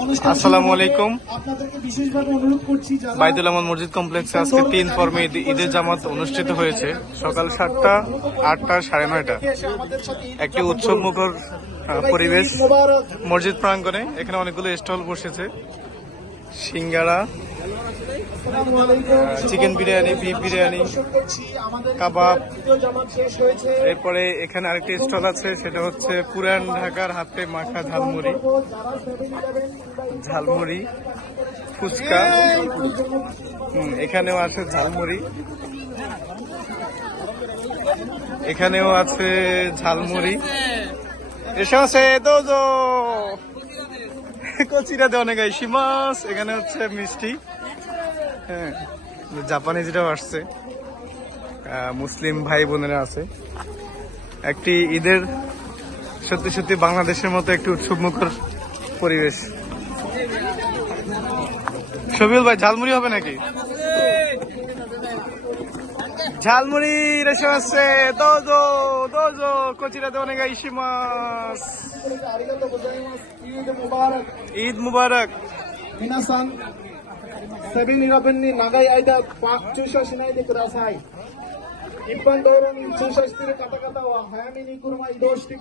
আসসালামু আলাইকুম। আপনাদেরকে বিশেষভাবে অনুরোধ করছি বাইতুল আমান মসজিদ কমপ্লেক্সে আজকে 3 ফর্মে ঈদের জামাত অনুষ্ঠিত হয়েছে। সকাল 7টা, 8টা, 9:30। একটি উৎসব মুখর পরিবেশ মসজিদ প্রাঙ্গণে। এখানে অনেকগুলো স্টল বসেছে। সিঙ্গারা, চিকেন বিরিয়ানি, বিফ বিরিয়ানি, কাবাব। এরপরে এখানে আরেকটি স্টল আছে, সেটা হচ্ছে পুরান ঢাকার হাতে মাখা ঝালমুড়ি, ফুচকা। এখানেও আছে ঝালমুড়ি, এখানেও আছে ঝালমুড়ি। এসে আছে দোজো কচিরা দেওয়া অনেক শিমাস। এখানে হচ্ছে মিষ্টি, হ্যাঁ, জাপানিজরাও আসছে, মুসলিম ভাই বোনেরা আছে। একটি ঈদের সত্যি সত্যি বাংলাদেশের মতো একটি উৎসব মুখর পরিবেশ। শফিউল ভাই, ঝালমুড়ি হবে নাকি? ঝালমুড়ি রেশে আসছে, দোজো দোজো কচিরা দেওয়া অনেক শিমাস। ঈদ মুবারক। 7-11に長い間駐車しないでください。一般道路に駐車している方々は早めに車移動してください。